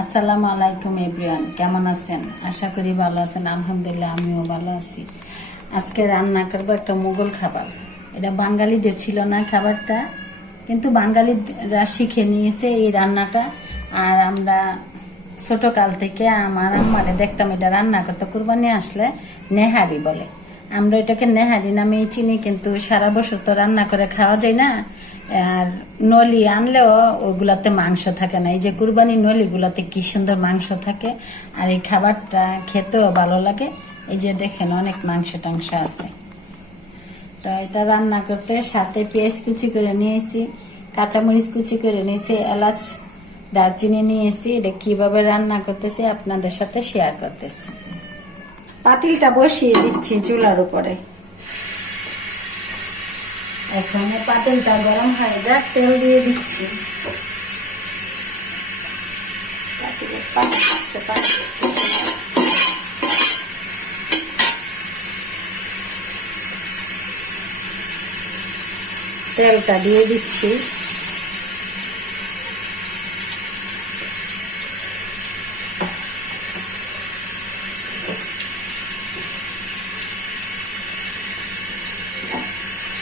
আসসালামু আলাইকুম এভরিওয়ান, কেমন আছেন? আশা করি ভালো আছেন। আলহামদুলিল্লাহ আমিও ভালো আছি। আজকে রান্না করবো একটা মুঘল খাবার। এটা বাঙালিদের ছিল না খাবারটা, কিন্তু বাঙালিরা শিখে নিয়েছে এই রান্নাটা। আর আমরা ছোট কাল থেকে আমার আম্মারে দেখতাম এটা রান্না করতে। কুরবানি আসলে নেহারি বলে, আমরা এটাকে নেহারি নামেই চিনি, কিন্তু সারা বছর তো রান্না করে খাওয়া যায় না। আর নলি আনলেও ওগুলাতে মাংস থাকে না। এই যে কুরবানি নলিগুলাতে কি সুন্দর মাংস থাকে, আর এই খাবারটা খেতেও ভালো লাগে। এই যে দেখেন অনেক মাংস টাংস আছে। তো এটা রান্না করতে সাথে পেঁয়াজ কুচি করে নিয়েছি, কাঁচামরিচ কুচি করে নিয়েছি, এলাচ দারচিনি নিয়েছি। এটা কিভাবে রান্না করতেছি আপনাদের সাথে শেয়ার করতেছি। পাতিলটা বসিয়ে দিচ্ছি চুলার উপরে। এখানে পাতিলটা গরম হয়ে যাক, তেল দিয়ে দিচ্ছি। তেলটা দিয়ে দিচ্ছি।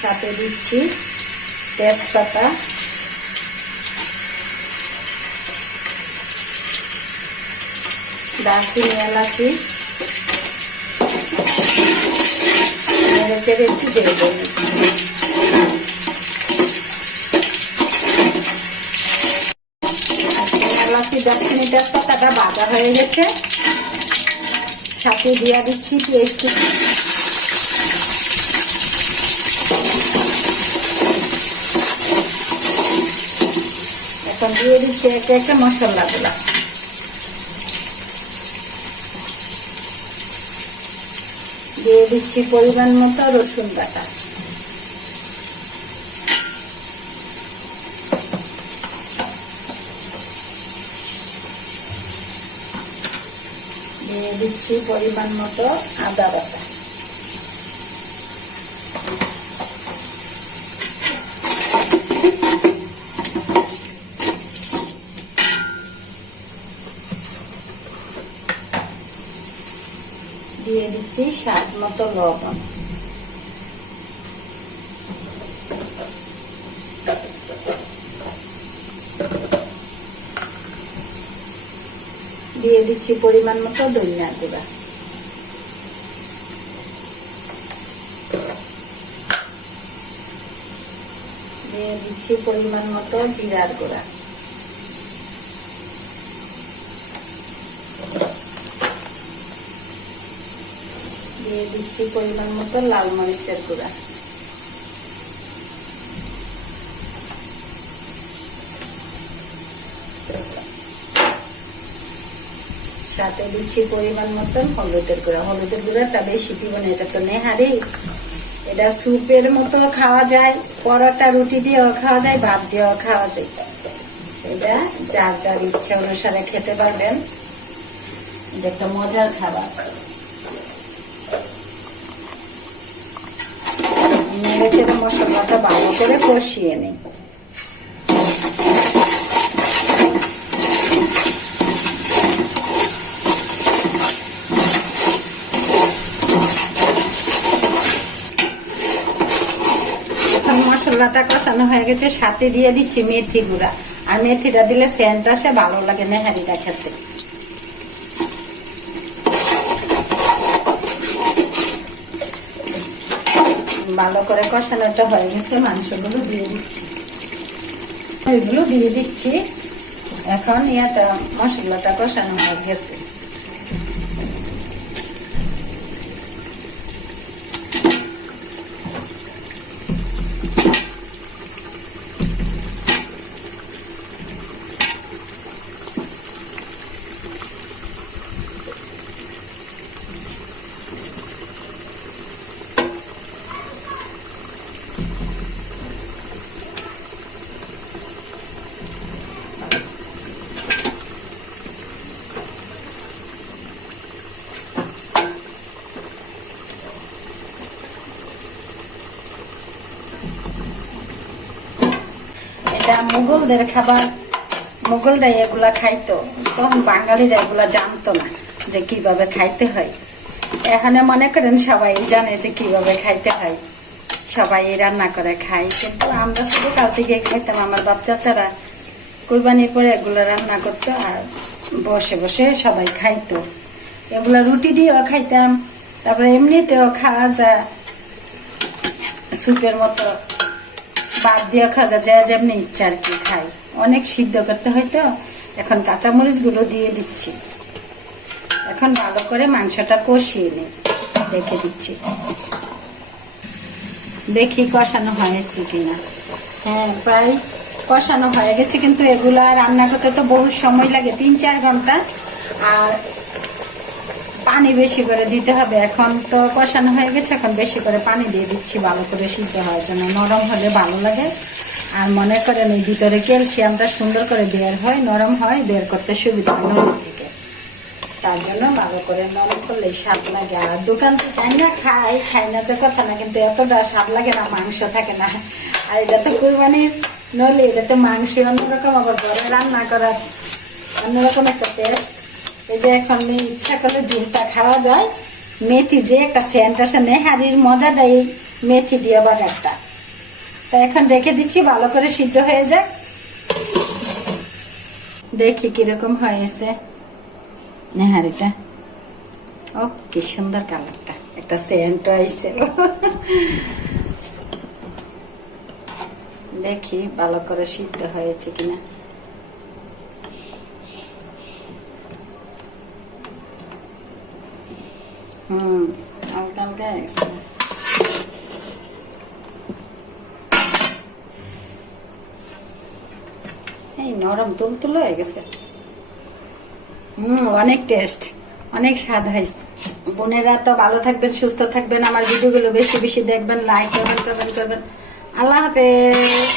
সাথে দিচ্ছি তেজপাতা, দারচিনি, এলাচি, নেড়ে চেড়ে একটু দিয়ে দেব। এলাচি, দারচিনি, তেজপাতাটা ভাজা হয়ে গেছে। সাথে দিয়ে দিচ্ছি পেঁয়াজ কুচি। এখন দিয়ে দিচ্ছি একটা একটা মশলাগুলা। দিয়ে দিচ্ছি পরিমাণ মতো রসুন বাটা, দিয়ে দিচ্ছি পরিমাণ মতো আদা বাটা, দিয়ে দিচ্ছি স্বাদ মতো লবণ, দিয়ে দিচ্ছি পরিমাণ মতো ধনিয়া গুঁড়া, দিয়ে দিচ্ছি পরিমাণ মতো জিরার গুঁড়া, দিয়ে দিচ্ছি পরিমাণ মতো লাল মরিচের গুঁড়া, সাথে দিচ্ছি পরিমাণ মতো হলুদের গুঁড়া। হলুদের গুঁড়াটা বেশি দিব না, এটা তো নেহারি। এটা স্যুপের মতো খাওয়া যায়, পরোটা রুটি দিয়েও খাওয়া যায়, ভাত দিয়েও খাওয়া যায়। এটা যার যার ইচ্ছা অনুসারে খেতে পারবেন। এটা একটা মজার খাবার। নেড়ে চেড়ে মশলাটা ভালো করে কষিয়ে নিই। মশলাটা কষানো হয়ে গেছে, সাথে দিয়ে দিচ্ছি মেথি গুঁড়া। আর মেথিটা দিলে সেন্ট আসে, ভালো লাগে নেহারিটা খেতে। ভালো করে কষানোটা হয়ে গেছে, মাংসগুলো দিয়ে দিচ্ছি, ওইগুলো দিয়ে দিচ্ছি। এখন ইয়াটা মশলাটা কষানো হয়ে গেছে। এটা মুঘলদের খাবার, মোগলরা এগুলা খাইতো, তখন বাঙালিরা এগুলা জানতো না যে কিভাবে খাইতে হয়। এখানে মনে করেন সবাই জানে যে কিভাবে খাইতে হয়, সবাই রান্না করে খায়। কিন্তু আমরা ছোটকাল থেকে খাইতাম, আমার বাপ চাচারা কুরবানির পরে এগুলো রান্না করতো আর বসে বসে সবাই খাইতো। এগুলা রুটি দিয়েও খাইতাম, তারপরে এমনিতেও খাওয়া যায়, স্যুপের মতো ভাত দিয়ে খাওয়া যায়, যা যেমনি ইচ্ছা আর কি খাই। অনেক সিদ্ধ করতে হয়তো, এখন কাঁচামরিচ গুলো দিয়ে দিচ্ছি। এখন ভালো করে মাংসটা কষিয়ে নিই, রেখে দিচ্ছি, দেখি কষানো হয়েছে কিনা। হ্যাঁ, প্রায় কষানো হয়ে গেছে, কিন্তু এগুলা রান্না করতে তো বহু সময় লাগে, 3-4 ঘন্টা। আর পানি বেশি করে দিতে হবে। এখন তো কষানো হয়ে গেছে, এখন বেশি করে পানি দিয়ে দিচ্ছি ভালো করে সিদ্ধ হওয়ার জন্য। নরম হলে ভালো লাগে। আর মনে করেন এই ভিতরে ক্যালসিয়ামটা সুন্দর করে বের হয়, নরম হয়, বের করতে সুবিধা হয় নরম থেকে। তার জন্য ভালো করে নরম করলেই স্বাদ লাগে। আর দোকান থেকে না খাই না যে কথা না, কিন্তু এতটা স্বাদ লাগে না, মাংস থাকে না। আর এটা তো কুরবানির নইলে এটা তো মাংস অন্যরকম, আবার ঘরে রান্না করার অন্যরকম একটা টেস্ট। এই যে এখন ইচ্ছা করলে ঝুলটা খাওয়া যায়। মেথি যে একটা সেন্ট আসে, নেহারির মজাটা এই মেথি দিয়ে বাগারটা। তা এখন রেখে দিচ্ছি, ভালো করে সিদ্ধ হয়ে যায়, দেখি কিরকম হয়েছে নেহারিটা। ও কি সুন্দর কালারটা, একটা সেন্ট আইছে। দেখি ভালো করে সিদ্ধ হয়েছে কিনা। হালকা হালকা এই নরম তুলতুল হয়ে গেছে। অনেক টেস্ট, অনেক স্বাদ হয়েছে। বোনেরা তো ভালো থাকবেন, সুস্থ থাকবেন, আমার ভিডিওগুলো বেশি বেশি দেখবেন, লাইক করবেন। আল্লাহ হাফেজ।